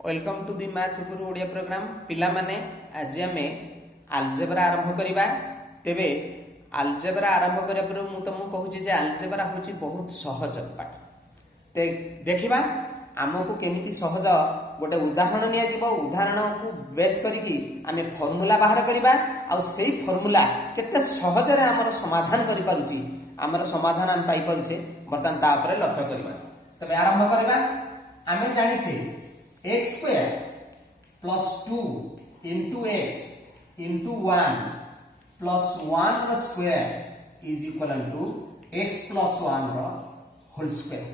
Welcome to the math Guru Odia programme पिला माने आज आमे अलजेब्रा आरंभ करिबा। तेबे अलजेब्रा आरंभ करिया पर मु तुमको कहूची जे अलजेब्रा होची बहुत सहज पाठ। ते देखिबा हमको केमिति सहज गोटे उदाहरण निया जीवो। उदाहरण को बेस करिकी आमे फार्मूला बाहर करिबा आ सेही फार्मूला केते सहज रे हमर समाधान करि पारुची। हमर समाधान हम पाई पारुचे बर्तन ता ऊपर लक्ष्य करिबा। तबे आरंभ करिबा। आमे जानि छे x square plus 2 into x into 1 plus 1 square is equal to x plus 1 whole square।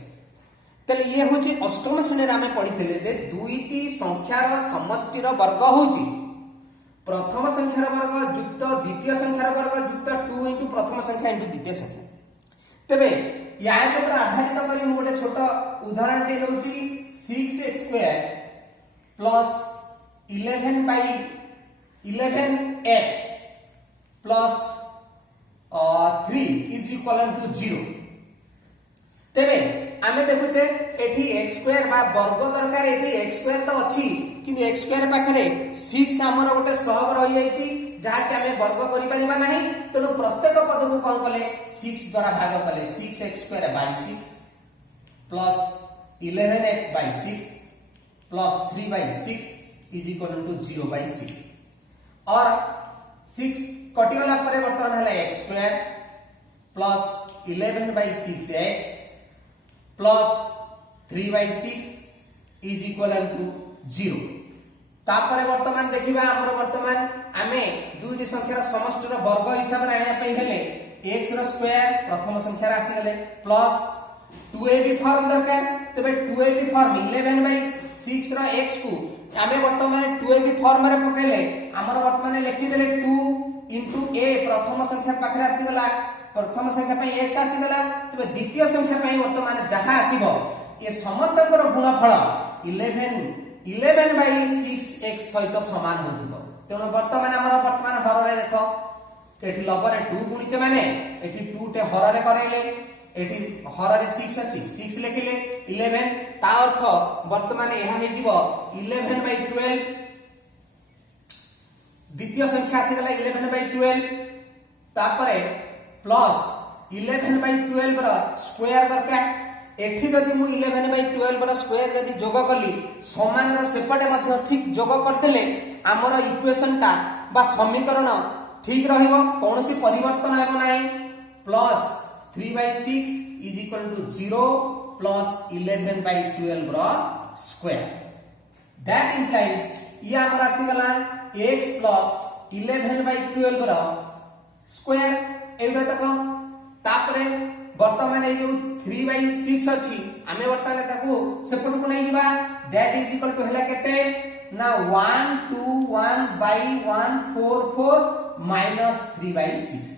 तले ये होची अष्टम श्रेणी आमे पढिथिले जे दुईटी संख्यार समष्टिर वर्ग होची प्रथम संख्यार वर्ग युक्त द्वितीय संख्यार वर्ग युक्त 2 into प्रथम संख्या into द्वितीय संख्या। तबे या ऊपर आधारित करी मु गोटे छोट उदाहरण टे लउची 6x square plus 11 by 11x plus 3 is equal to 0। तेबे आमे देखुचे एठी x स्क्वायर बा वर्ग दरकार। एठी x स्क्वायर तो अछि किंतु x स्क्वायर पाखरे 6 हमर गोटे सहग रहि जाईची जहा कि आमे वर्ग करि परिबा नाही। तेनु प्रत्येक पद को कोन कले 6 द्वारा भाग कले 6x square by 6 plus 11x by 6 plus 3 by 6 is equal to 0 by 6 और 6 कटिगला परे वर्तमान हला x square plus 11 by 6x plus 3 by 6 is equal to 0। तापरे वर्तमान देखिबा हमर वर्तमान आमे दुईटी संख्यार समष्टिर वर्ग हिसाब रे आनिया पई हेले x रो स्क्वायर प्रथम संख्या रा आसी गेले प्लस 2ab फॉर्म दरकार। तबे 2ab form 11 by 6 row x को आमे वर्तमान 2ab फॉर्म रे पकेले हमर वर्तमान लिखि देले 2 into a प्रथम संख्या पाखरे आसी गेला प्रथम संख्या पई x आसी गेला। तबे द्वितीय संख्या पई वर्तमान जहा आसीबो ए समस्तकर गुणफल 11 by 6x सहित समान होतिबो। तेनो वर्तमान वर्तमान हर रे देखो एठी लबरे 2 गुणिचे माने एठी 2 टे हर रे करेले एठी हर रे 6 अछि 6 लिखिले 11 ता अर्थ वर्तमान एहा हे जीवो 11 by 12 द्वितीय संख्या आसी गेला 11 by 12 तापरे प्लस 11 by 12 रो स्क्वायर दरकार। एठी जदि मु 11 by 12 रो स्क्वायर जदि जोग कली समान रो सेपटे मध्ये ठीक जोग करदेले हमर इक्वेशन ता बा समीकरण ठीक रहिबो कोनोसी परिवर्तन हेबो नाही। Plus 3 by 6 is equal to 0 plus 11 by 12 रो स्क्वायर। That implies ये हमर आसी गला x plus 11 by 12 रो स्क्वायर एबे तक तापरे वर्तमान ए जो 3 by 6 अछि आमे वर्तमान ताकू सेपट को नै दिबा दैट इज इक्वल टू हला केते ना 1 2 1 by 1 4 4 minus 3 by 6।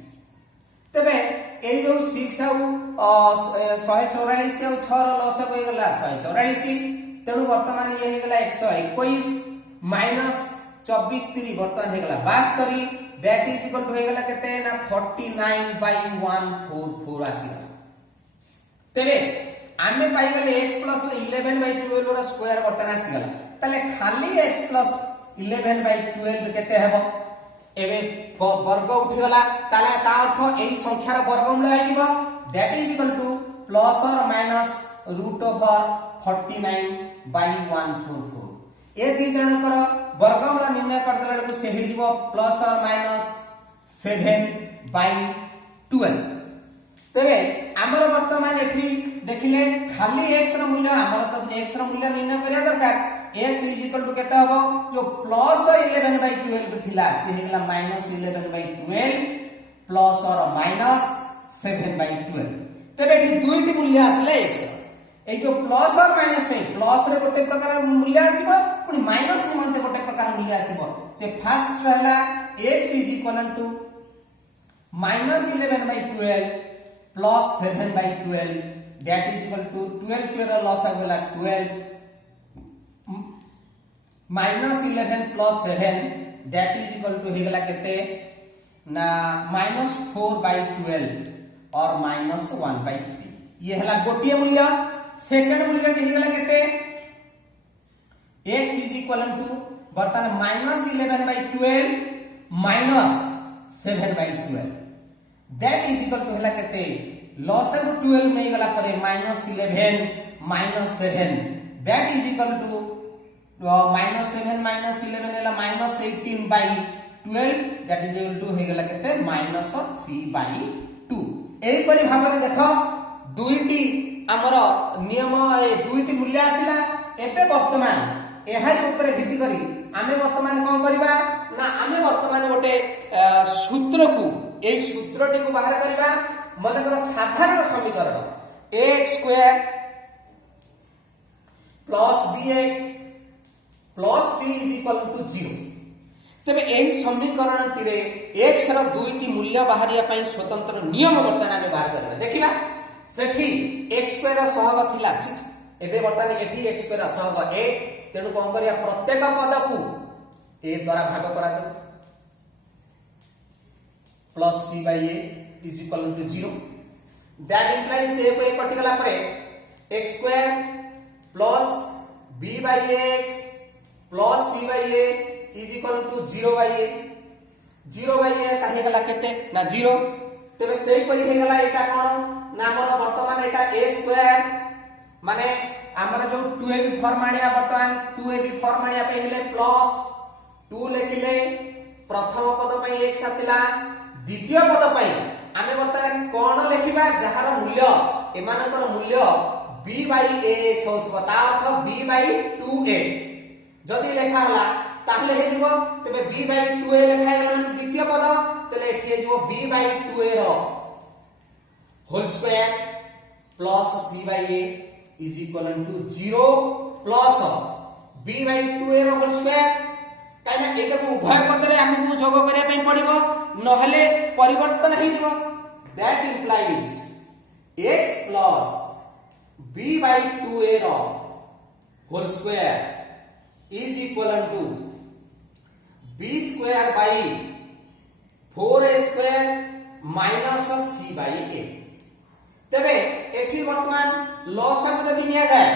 तबे ए जो 6 आउ 144 आउ 6 रो लॉस होई गला 144। तेनु वर्तमान ये हे गला 121 माइनस 24 3 वर्तमान हे गला 72 दैट इज इक्वल टू हे गला केते ना 49 by 144 आसी। तबे आमे पाई गले x plus 11 by 12 रो स्क्वायर वर्तमान आसी गला तले खाली x plus 11 by 12 केते हेबो एबे वर्ग उठी गला ताले ता अर्थ एई संख्यार वर्गमूल हे जिवो that is equal two plus और माइनस रूट ओवर 49 by 144। ए दी जनकर वर्गमूल निर्णय कर देला को से हे जिवो प्लस और माइनस 7 by 12। तबे हमर वर्तमान एठी देखिले खाली x रो मूल्य हमर त x रो मूल्य निर्णय करिया दरकार। x इज इक्वल टू केता होबो जो प्लस 11 by 12 थिला से हेला माइनस 11 by 12 प्लस और माइनस 7 by 12। तबे एठी दुईटी मूल्य आसले x ए जो प्लस और माइनस में प्लस रे गोटे प्रकार मूल्य आसीबो पुनी माइनस निमंते गोटे प्रकार मूल्य आसीबो। ते फर्स्ट रहला x is equal to minus 11 by 12 plus 7 by 12 that is equal to 12 12 loss हो गला 12 minus 11 plus 7 that is equal to हो गला केते ना minus 4 by 12 और minus 1 by 3। ये हला गोटिए मूल्य। सेकंड मूल्य टी हो गला केते x इज इक्वल टू बर्तमान -11/12 -7/12 दैट इज इक्वल टू हला केते लसागु 12 नै गला परे -11 -7 दैट इज इक्वल टू -7 -11 हला -18/12 दैट इज इक्वल टू हे गला केते -3/2 एही परि भाबरे देखो दुईटी हमर नियम ए दुईटी मूल्य आसिला एबे वर्तमान एहा ऊपर भित्ति करी आमे वर्तमान कोन करबा ना आमे वर्तमान गोटे सूत्र को ए सूत्रटी को बाहर करबा मन कर साधारण समीकरण x² + bx + c = 0 तबे एही समीकरण टिरे x रा दुईटी मूल्य बाहरिया पई स्वतंत्र नियम वर्तमान आमे बाहर करबा देखिबा सेठी x² सहग थिला 6 एबे वर्तमान एठी x² सहग 8 तेनु कोन करिया प्रत्येक पद को a द्वारा भाग करा जाय + c/a = 0 दैट इंप्लाइज a को 1 कटि गला परे x² + b/x + c/a = 0/a 0/a ता हे गला केते ना 0 तबे सेही परि हे गला एटा कोन ना हमर वर्तमान एटा a² माने हमर जो 2ab फॉर्म आनिया वर्तमान 2ab फॉर्म आनिया पे हेले प्लस 2 लेखिले प्रथम पद पई x आसिला द्वितीय पद पई आमे वर्तमान कोन लेखिबा जहार मूल्य एमानकर मूल्य b/ax होतबा ता अर्थ b/2a जदी लेखा हला ताहले हे दिबो तबे b/2a लेखा हेला द्वितीय पद तले एठी हे दिबो b/2a रो whole square plus c/a = 0 plus b/2a रो होल स्क्वायर काइना एटा को उभय पदरे हमकु जोग करिया पई पड़िबो नहले परिवर्तन हे दिबो दैट इंप्लाइज x + b/2a रो whole square = b² / 4a² - c/a तबे एठी वर्तमान लसागु जदी निया जाय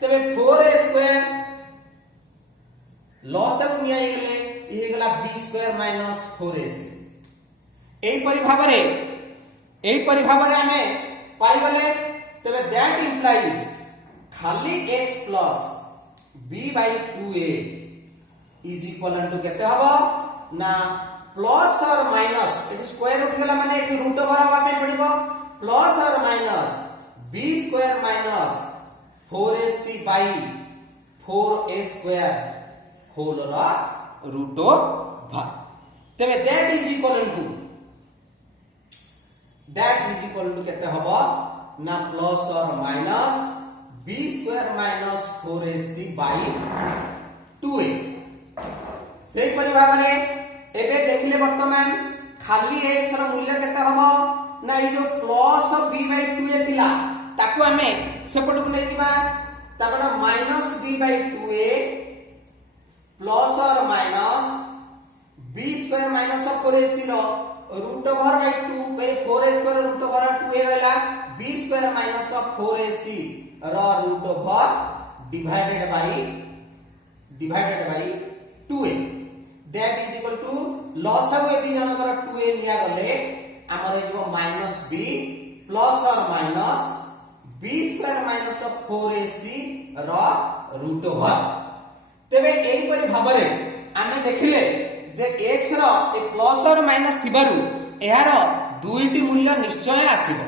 तबे 4a² लसागु निया गेले इ गेला b² - 4ac एई परि भाबरे हमें पाई गले तबे दैट इंप्लाइज खाली x + b/2a = केते हबो ना प्लस और माइनस एठी स्क्वायर उठ गेला माने एठी रूट ओवर हवा पे पड़िबो प्लस और माइनस b² - 4ac/4a² होल रा रूट ओवर तबे दैट इज इक्वल टू केते हबो ना प्लस और माइनस b² - 4ac/2a से परि भाबरे एबे देखिले वर्तमान खाली x रा मूल्य केते हबो ना ई जो प्लस b/2a थिला ताकू हमें सेपट को नै जिबा ताकना -b/2a प्लस और माइनस b² - 4ac रो रूट ओवर बाय 2 पे 4a² रूट ओवर 2a रहला b² - 4ac रो root over divided by 2a that is equal to लसागु एदी जनकर 2a लिया गले हमर एगो -b प्लस और माइनस b² - 4ac रो रूट ओवर तबे एई परि भाबरे आमे देखिले जे x रो ए प्लस और माइनस थिबारु एहार दुईटी मूल्य निश्चय आसीबो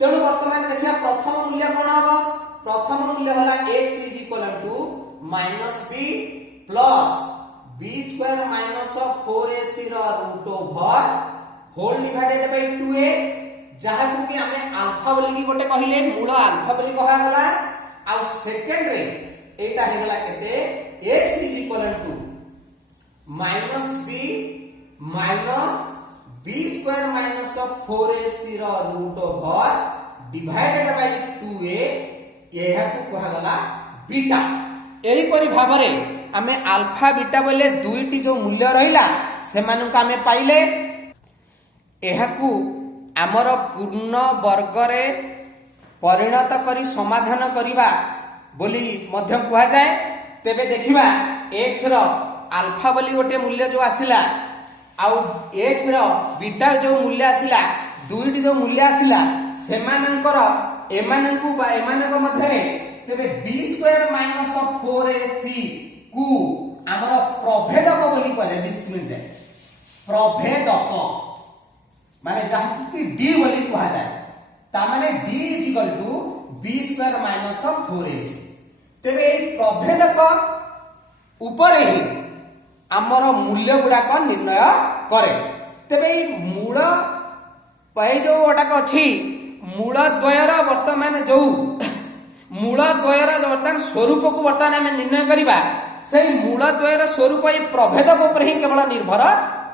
तेणु वर्तमान देखिया प्रथम मूल्य कोन हबो प्रथम मूल्य हला x = -b plus b² - 4ac रो root over whole divided by 2a जहा को कि हमें अल्फा बोली की गोटे कहिले मूल अल्फा बोली कहा गला आ सेकंड रे एटा हे गला केते x = -b -b² - 4ac रो root over divided by 2a एहा को कहा गला बीटा एही परि भाबरे हमें अल्फा बीटा बोले दुईटी जो मूल्य रहिला से मानु का हमें पाइले एहाकू आमर पूर्ण वर्ग रे परिणत करी समाधान करिबा बोली मध्यम कहा जाए तेबे देखिबा x रो अल्फा बोली गोटे मूल्य जो आसिला आउ x रो बीटा जो मूल्य आसिला दुईटी जो मूल्य आसिला सेमानंकर एमानंकु बा एमानक मध्यरे तेबे b स्क्वायर माइनस 4ac कु हमर प्रभेदक बोली कहले डिस्क्रिमिनेंट प्रभेदक माने जहा कि d बोली कहा जाय ता माने d is equal to b square minus 4ac तेबे प्रभेदक ऊपर ही हमर मूल्य गुडाक निर्णय करे तेबे मूल पय जो ओटाक अछि मूल द्वयर वर्तमान जो मूल द्वयर वर्तमान स्वरूप को वर्तमान हम निर्णय करिबा से मूल द्वयर स्वरूप ही प्रभेदक ऊपर ही केवल निर्भर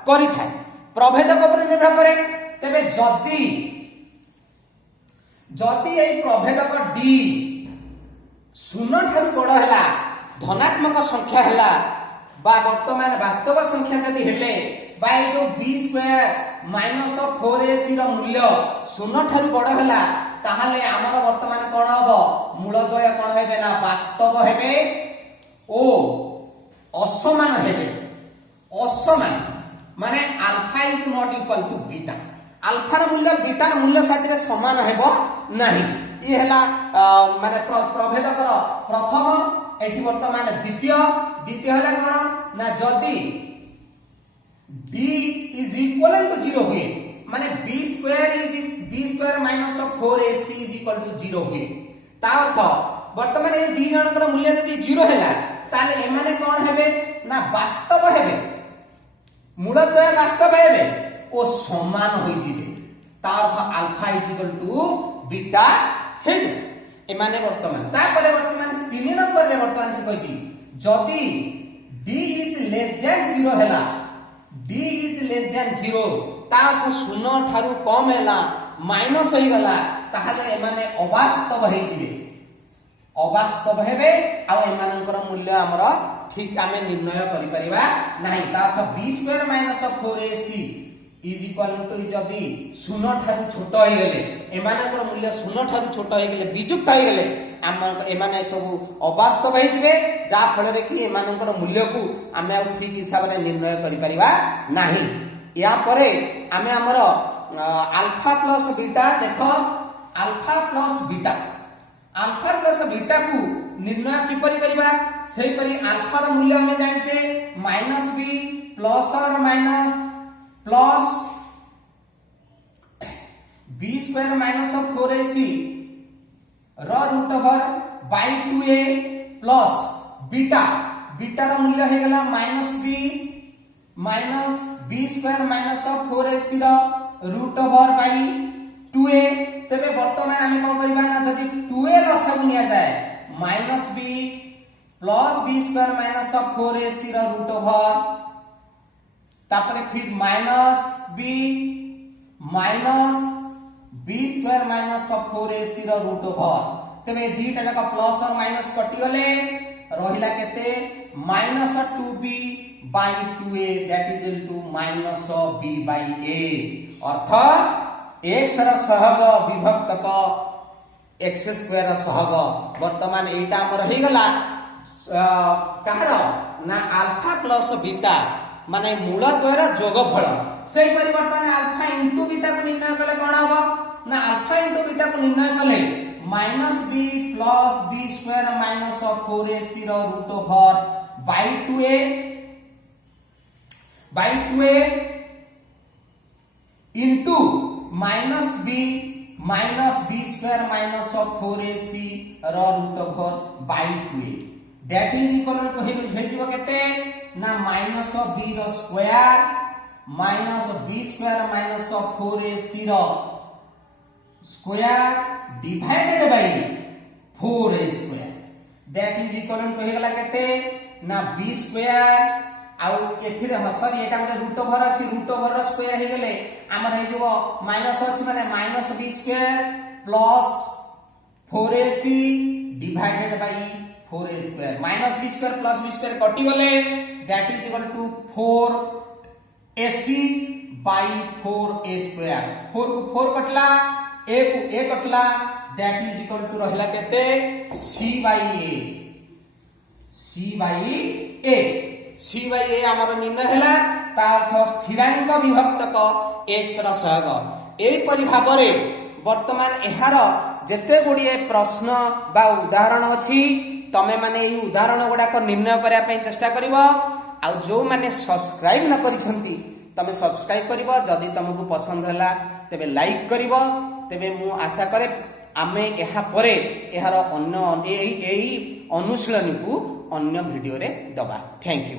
करि थाए प्रभेदक ऊपर निर्भर करे तेबे जति ए प्रभेदक d शून्य ठारू बड़ हैला धनात्मक संख्या हैला बा वर्तमान वास्तव संख्या जदि हेले बा ए जो b स्क्वायर माइनस 4ac रो मूल्य शून्य ठारू बड़ हैला ताहाले हमर वर्तमान कोन हबो मूलद्वय कोन हेबे ना वास्तव हेबे ओ असमान हेबे असमान माने alpha is not equal to beta alpha रो मूल्य बीटा रो मूल्य साथिरे समान हेबो नाही ई हैला माने प्रभेदकर प्रथम एठी वर्तमान द्वितीय हैला कोन ना जदी b इज इक्वल टू 0 हुए माने b square minus 4ac is equal to 0 हुए ता अर्थ वर्तमान ए दी जनकर मूल्य जदी 0 हैला ताले एमाने कोन हेबे ना वास्तव हेबे मूलद्वय वास्तव हेबे ओ समान होई जिवे ता अर्थ alpha is equal to beta हे जे एमाने वर्तमान ता परे वर्तमान 3 नंबर रे वर्तमान से कहछि जदी d इज लेस देन 0 हैला d इज लेस देन 0 ता अर्थ शून्य ठारू कम हैला माइनस होई गला ताहाले एमाने अवास्तव होई जिवे अवास्तव हेबे आ एमानकर मूल्य हमर ठीक आमे निर्णय करि परिबा नाही ता अर्थ b square minus 4ac is equal to जदी शून्य ठारू छोट होई गेले एमानकर मूल्य शून्य ठारू छोट होई गेले विजुक्त होई गेले एमाने सब अवास्तव होई जिवे जा फल रे कि एमानकर मूल्य को आमे आ ठीक हिसाब रे निर्णय करि परिबा नाही या परे आमे हमर अल्फा प्लस बीटा देखो अल्फा प्लस बीटा को निर्णय किपरि करिबा सेही परि अल्फा रो मूल्य हमें जानिचे -b प्लस और minus plus b square minus 4ac रो root over by 2a plus beta रो मूल्य हे गला -b स्क्वायर माइनस 4ac रो रूट ओवर बाय 2a तबे वर्तमान हमें कोन करबा ना जदी 2a लसब निया जाए -b plus b square minus 4ac रो रूट ओवर तापरे फिर b स्क्वायर माइनस 4ac रो रूट ओवर तबे दीटा जका प्लस और माइनस कटि गले रहिला केते -2b by 2a that is equal to -b by a earth x रा सहग विभक्तक x स्क्वायर रा सहग वर्तमान एटा हमर रहि गला कहार ना अल्फा प्लस बीटा माने मूल द्वारा जोगफल सेही परिवर्तन अल्फा इनटू बीटा को निर्णय कले कोन हबो ना अल्फा इनटू बीटा को निर्णय कले -b plus b square minus 4ac रो root over by 2a into -b minus b square minus 4ac रो root over by 2a that is equal to हे जिवो केते ना -b रो square minus b square minus 4ac रो square divided by 4a square that is equal to हे गला केते ना b स्क्वायर आउ एथिरे सॉरी एटा गोटे रूट ओवर अछि रूट ओवर रो स्क्वायर हे गेले हमर हे जबो माइनस अछि माने -b square plus 4ac divided by 4a square -b square plus b square कटि गले that is equal to 4ac by 4a square 4 को 4 कटला a को a कटला दैट इज इक्वल टू रहला केते c by a c by a c by a आमर निर्णय है ता अर्थ स्थिरांक विभक्तक x र सहग एपरि भाबरे वर्तमान एहार जेते गुड़िए प्रश्न बा उदाहरण अछि तमे माने एही उदाहरण गुडाक निर्णय करिया पई चेष्टा करिवो आ जो माने सब्सक्राइब न करिसंती तमे सब्सक्राइब करिवो जदि तुमको पसंद हला तेबे लाइक करिवो तेबे मु आशा करे आमे एहा परे एहार अन्य एही अनुशीलनी को अन्य वीडियो रे दबा थैंक यू।